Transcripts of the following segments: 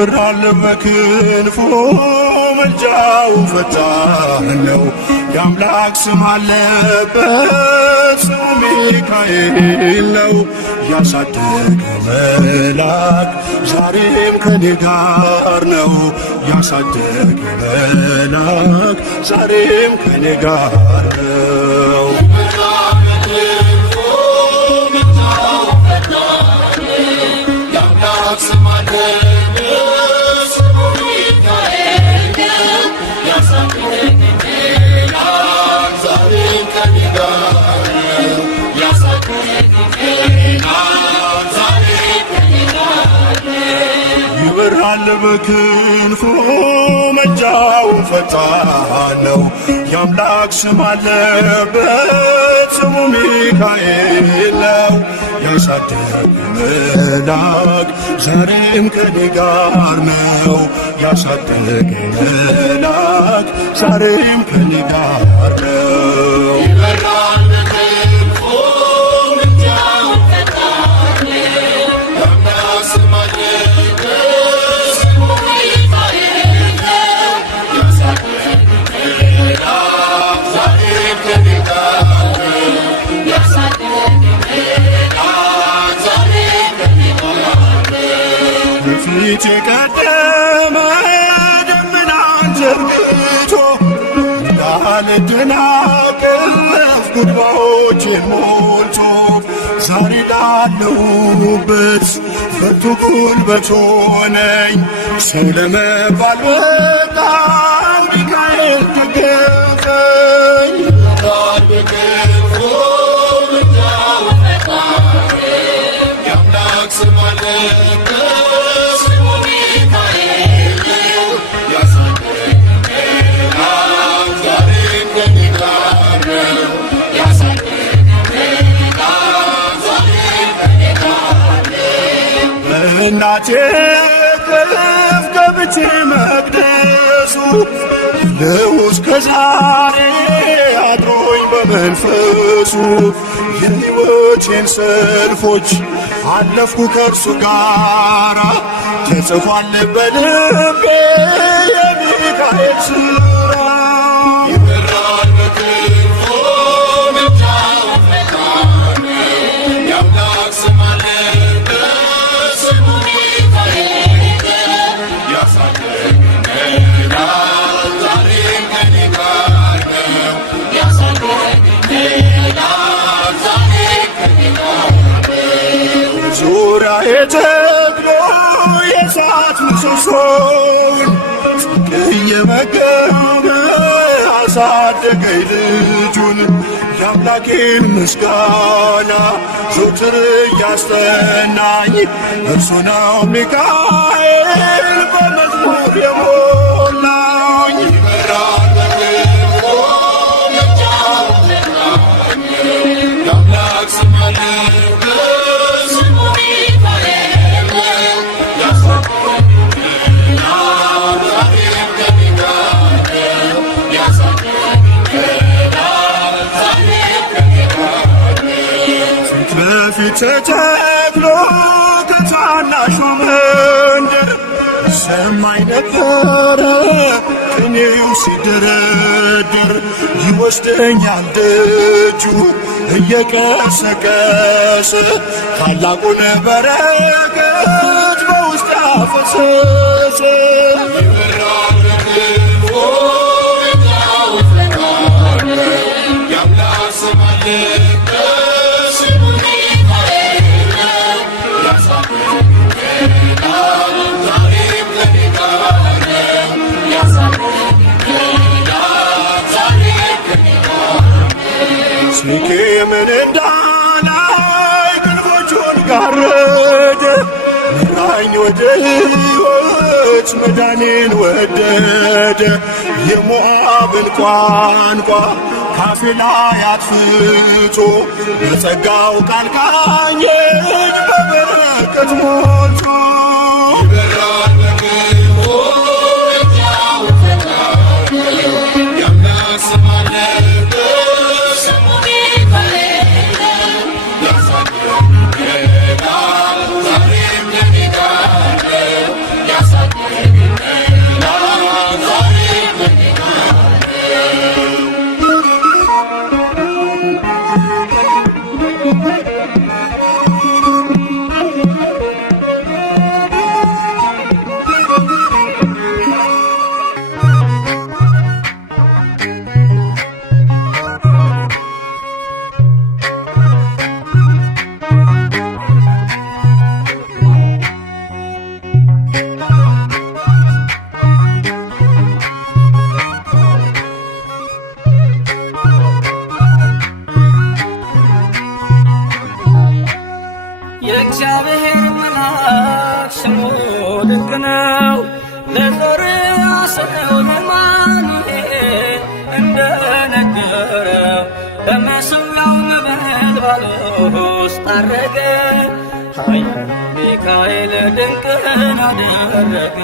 ይበራል በክንፉ ምልጃው ፈጣን ነው። የአምላክ ስም አለበት ስሙ ሚካኤል ነው። ያሳደገ መልአክ ዛሬም ከኔ ጋር ነው። ያሳደገ መልአክ ዛሬም ከኔ ጋር ነው። ይበራል በክንፉ ምልጃው ፈጣን ነው። የአምላክ ስም አለበት ስሙ ሚካኤል ነው። ያሳደገ መልአክ ዛሬም ከኔ ጋር ነው። ያሳደገ መልአክ ዛሬም ከኔ ጋር ነው። ፊት የቀደመ ደመናን ዘርግቶ እንዳልደናቀፍ ጉድባዎቼን ሞልቶ ዛሬ ላለሁበት ብርቱ ጉልበት ሆነኝ። ሰው ለመባል በቃኝ ሚካኤል ደገፈኝ። እናቴ እቅፍ ገብቼ መቅደሱ ልውስ ከዛሬ አድሮኝ በመንፈሱ የሕይወቴን ሰልፎች አለፍኩ ከእርሱ ጋራ ተጽፏል በልቤ የሚካኤል ሥራ። ይበራል በክንፉ ምልጃው ፈጣን ነው። የአምላክ ስም አለበት ስሙ ሚካኤል ነው። ያሳደገኝ መልአክ ዛሬም ከኔ ጋር ነው። ያሳደገኝ መልአክ ዛሬም ከኔ ጋር ነው። ዙሪያዬ ተክሎ የእሳት ምሰሶውን እየመገበ አሳደገኝ ልጁን። የአምላኬን ምስጋና ዘወትር እያስጠናኝ እርሱ ነው ሚካኤል በመዝሙር የሞላኝ። ይበራል በክንፉ ምልጃው ፈጣን ነው። የአምላክ ስም አለበት ስሙ ሚካኤል ነው። ያሳደገኝ መልአክ ዛሬም ከኔ ጋር ነው። ያሳደገኝ መልአክ ዛሬም ከኔ ጋር ነው። ፊት ለፊት ተተክሎ ከታናሿ መንደር ሰማይ ነበረ ቅኔው ሲደረደር። ይወስደኛል ደጁ እየቀሰቀሰ ታላቁን በረከት በውስጥ አፈሰሰ። ይበራል በክንፉ ምልጃው ፈጣን ነው። የአምላክ ስም አለበት ስሙ ሚካኤል ነው። ያሳደገኝ መልአክ ዛሬም ከኔ ጋር ነው። ያሳደገኝ መልአክ ዛሬም ከኔ ጋር ነው። ሴኬምን እንዳላይ ክንፎቹን ጋረደ። መራኝ ወደ ሕይወት መዳኔን ወደደ። የሞዓብን ቋንቋ ካፌ ላይ አጥፍቶ በጸጋው ቃል ቃኘኝ በበረከት ሞልቶ። ይበራል በክንፉ ምልጃው ፈጣን ነው። የአምላክ ስም አለበት ስሙ ሚካኤል ነው። ያሳደገኝ መልአክ ዛሬም ከኔ ጋር ነው። የእግዚአብሔር መልአክ ስሙ ድንቅ ነው። ለዞርያ ሰው አማኑኤል እንደነገረው በመሠዊያው ነበልባል ውስጥ አረገ። ኃያሉ ሚካኤል ድንቅን አደረገ።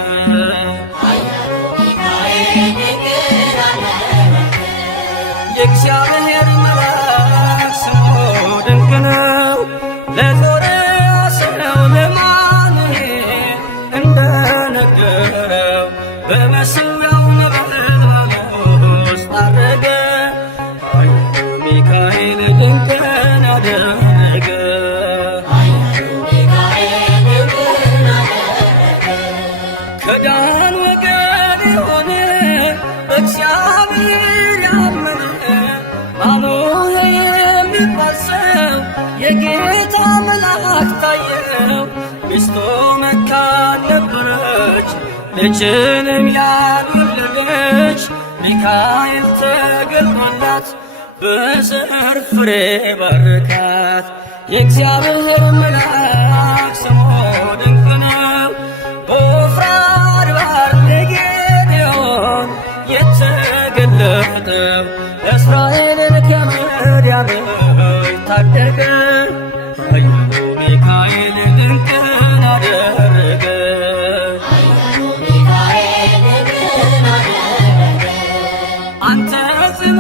የእግዚአብሔር መልአክ ስሙ ድንቅ ነው። ለዞርያ ሰው ለአማኑኤል እንደነገረው በመሠዊያው ነበልባል ውስጥ አረገ። ኃያሉ ሚካኤል ድንቅን አደረገ። ከዳን ወገን የሆነ በእግዚአብሔር ያመነ ማኑሄ የሚባል ሰው የጌታ መልአክ ታየው። ሚስቱ መካን ነበረች፣ ልጅንም ያልወለደች። ሚካኤል ተገልጦላት በዘር ፍሬ ባረካት። የእግዚአብሔር መልአክ ስሙ ድንቅ ነው። በዖፍራ አድባር ለጌዴዎን የተገለጠው እስራኤልን ከምድያም ታደገ። ኃያሉ ሚካኤል ድንቅን አደረገ። አንተ ጽኑ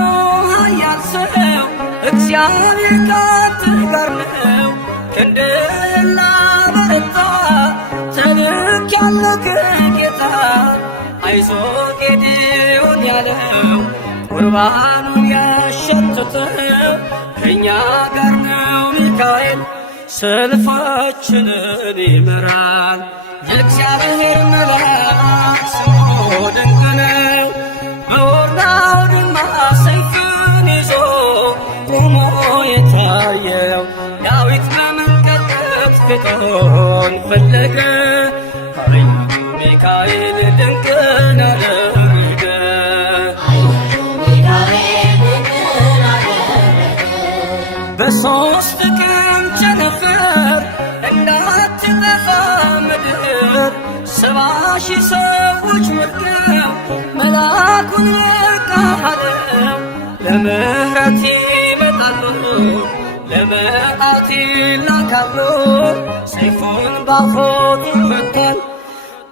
ኃያል ሰው እግዚአብሔር ካንተ ጋር ነው። ክንድህን ላበረታ ተልኬአለሁ ከጌታ። አይዞህ ጌዴዎን ያለው ቁርባኑን ያሸተተው ከእኛ ጋር ነው ሚካኤል ሰልፋችንን ይመራል። የእግዚአብሔር መልአክ ስሙ ድንቅ ነው። በወርዳው ድማ ሰይፍን ይዞ ቆሞ የታየው ዳዊት በመንቀጥቀጥ ፊቱን ፈለገ። ኃያሉ ሚካኤል ድንቅን አደረገ። በሦስት ቀን ቸነፈር እንዳትጠፋ ምድር 70,000 ሰዎች ወድቀው መልአኩን በቃ አለው። ለምሕረት ይመጣሉ፣ ለመዓት ይላካሉ። ሰይፉን ባፎቱ መቷል፣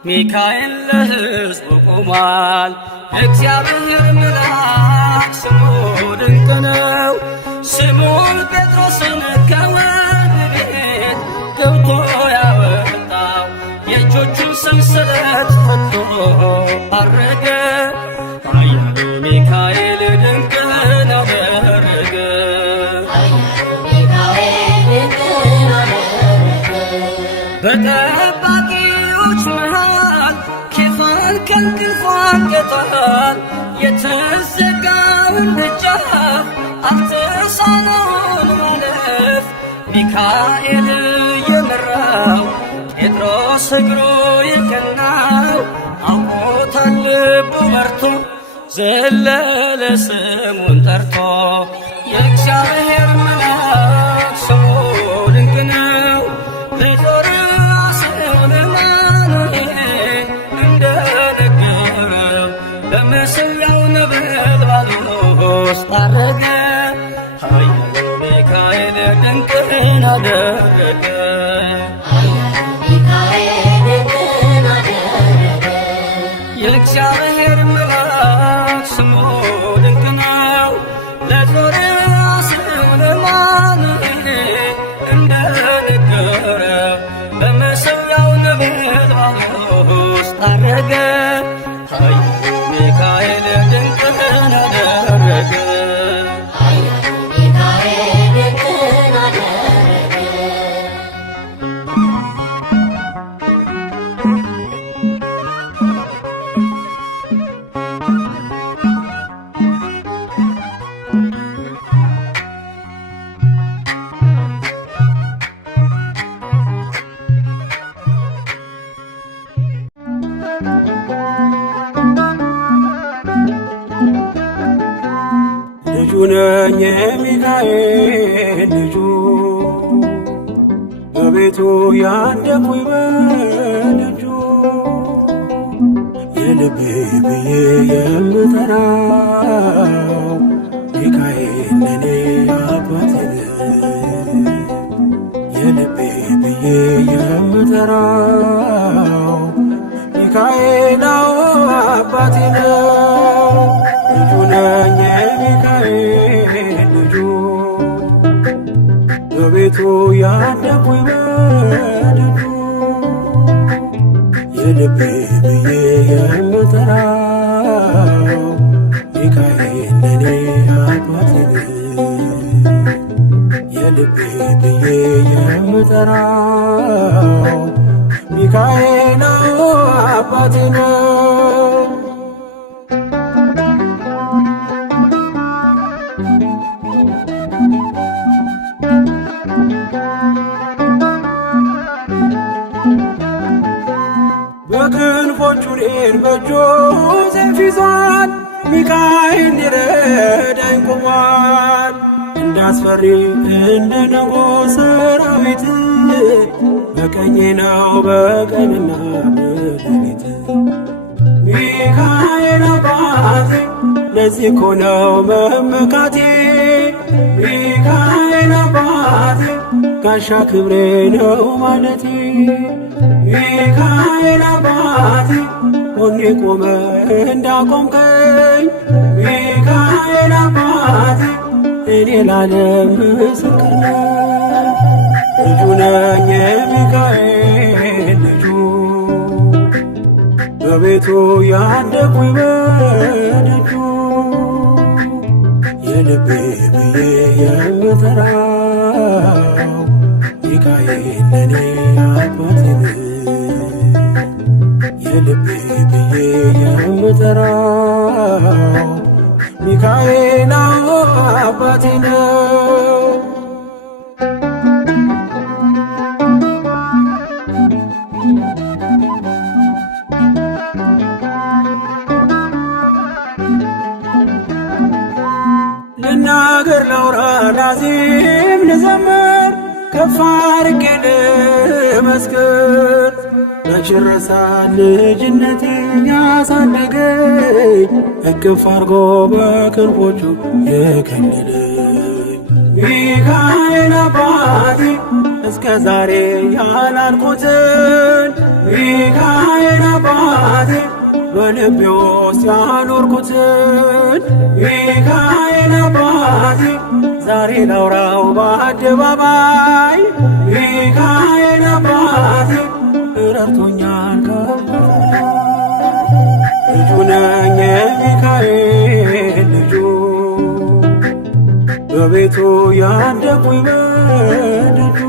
ሚካኤል ለሕዝቡ ቆሟል። የእግዚአብሔር መልአክ ስሙ ድንቅ ነው። ስምዖን ጴጥሮስን ከወህኒ ቤት ገብቶ ያወጣው የእጆቹን ሰንሰለት ፈቶ አረገ። ኃያሉ ሚካኤል ድንቅን አደረገ። በጠባቂዎች መሃል ኬፋን ከእንቅልፉ አንቅቷል። የተዘጋውን ደጃፍ አልተሳነውን ማለፍ ሚካኤል የመራው ጴጥሮስ እግሩ የቀናው አውቆታል ልቡ በርቶ ዘለለ ስሙን ጠርቶ። የእግዚአብሔር መልአክ ስሙ ድንቅ ነው። ለዞርያ ሰው ለአማኑኤል እንደነገረው በመሠዊያው ነበልባል ውስጥ አረገ። ኃያሉ ሚካኤል ድንቅን አደረገ። የእግዚአብሔር መልአክ ስሙ ድንቅ ነው። ለዞርያ ሰው ለአማኑኤል እንደነገረው በመሠዊያው ነበልባል ውስጥ አረገ። ኃያሉ ሚካኤል ድንቅን አደረገ። ልጁ ነኝ የሚካኤል ልጁ በቤቱ ያደኩኝ በደጁ የልቤ ብዬ የምጠራው ሚካኤል ለኔ አባቴ የልቤ ብዬ የምጠራው ሚካኤል አባቴ ነው። ልጁ ነኝ የሚካኤል ልጁ በቤቱ ያደኩኝ በደጁ የልቤ ብዬ የምጠራው ሚካኤል ለኔ አባቴ የልቤ ብዬ የምጠራው ሚካኤል አባቴ ነው። በክንፎቹ እኔን በእጁ ሰይፍ ይዟል፣ ሚካኤል ሊረዳኝ ቆሟል። እንዳስፈሪ እንደ ንጉሥ ሰራዊት በቀኜ ነው በቀንና በሌሊት። ሚካኤል አባቴ ለዚህ እኮ ነው መመካቴ። ሚካኤል አባቴ ጋሻ ክብሬ ነው ማለቴ። ሚካኤል አባቴ ጎኔ ቆመ እንዳቆምከኝ። ሚካኤል አባቴ እኔ ላለም ምስክር ነኝ። ልጁ ነኝ የሚካኤል ልጁ በቤቱ ያደኩኝ በደጁ የልቤ ብዬ የምጠራው ሚካኤል ለኔ አባቴ የልቤ ብዬ የምጠራው ሚካኤል አባቴ ነው። ልናገር ላውራ ላዜም ልዘምር ከፍ አድርጌ ልመስክር። መች ረሳል ልጅነቴ ያሳደገኝ እቅፍ አርጎ በክንፎቹ የከለለኝ። ሚካኤል አባቴ እስከ ዛሬ ያላልኩትን ሚካኤል አባቴ በልቤ ውስጥ ያኖርኩትን ሚካኤል አባቴ ዛሬ ላውራው በአደባባይ። ሚካኤል አባቴ ረድቶኛል ልጁ ነኝ የሚካኤል ልጁ በቤቱ ያደኩኝ በደጁ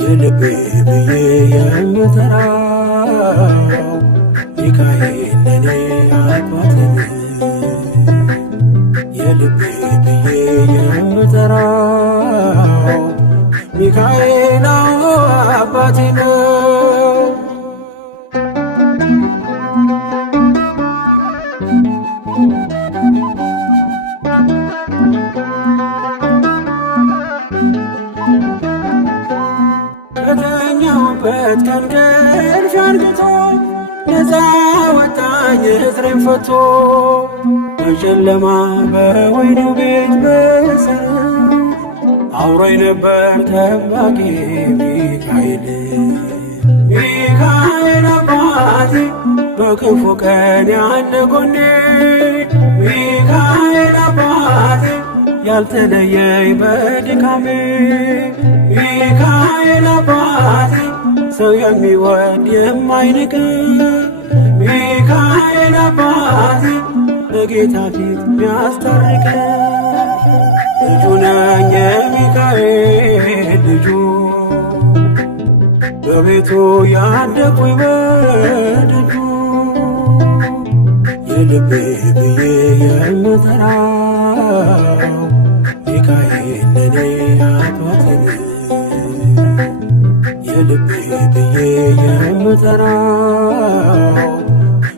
የልቤ ብዬ የምጠራው ሚካኤል ለኔ አባቴ የልቤ ብዬ የምጠራው ሚካኤል አባቴ ነው። ከተኛሁበት ከእንቅልፌ አንግቶ ነፃ ወጣኝ እስሬን ፈቶ በጨለማ በወይኑ ቤት በእስር አውሮኝ ነበር ጠባቂ ሚካኤል። ሚካኤል አባቴ በክፉ ቀን ያለ ጎኔ ሚካኤል አባቴ ያልተለየኝ በድካሜ ሚካኤል አባቴ ሰው የሚወድ የማይንቅ ሚካኤል አባቴ በጌታ ፊት ሚያስታርቅ ልጁ ነኝ የሚካኤል ልጁ በቤቱ ያደኩኝ በደጁ የልቤ ብዬ የምጠራው ሚካኤል ለኔ አባቴ የልቤ ብዬ የምጠራው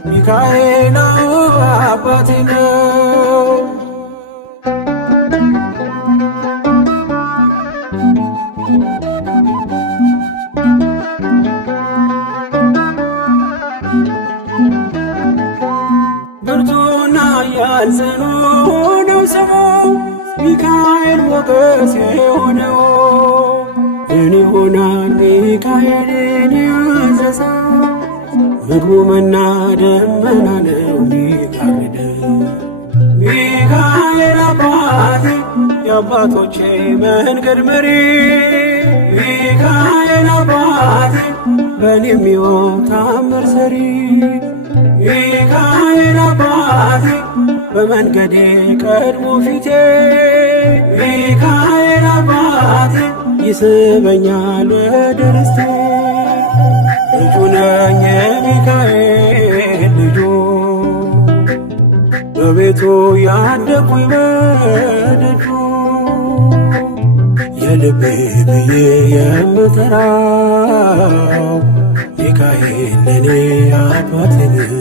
ሚካኤል አባቴ ነው። ሚካኤልን ያዘዘው ምግቡ መና ደመና ነው ሚጋርደው። ሚካኤል አባቴ የአባቶቼ መንገድ መሪ ሚካኤል አባቴ በኔ የሚሆን ታምር ሰሪ ሚካኤል አባቴ በመንገዴ ቀድሞ ፊቴ ሚካኤል አባቴ ይስበኛል ወደ ርስቴ። ልጁ ነኝ የሚካኤል ልጁ በቤቱ ያደኩኝ በደጁ የልቤ ብዬ የምጠራው ሚካኤል ለኔ አባቴ ነው።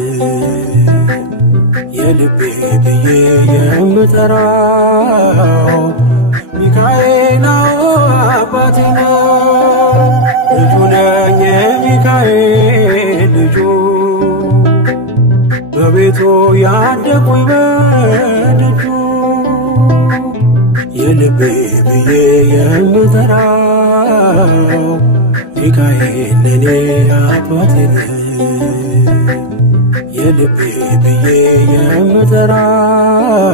የልቤ ብዬ የምጠራው ሚካኤል አባቴ ነው። ልጁ ነኝ የሚካኤል ልጁ በቤቱ ያደኩኝ በደጁ የልቤ ብዬ የምጠራው ሚካኤል ለኔ አባቴ ነው። የልቤ ብዬ የምጠራው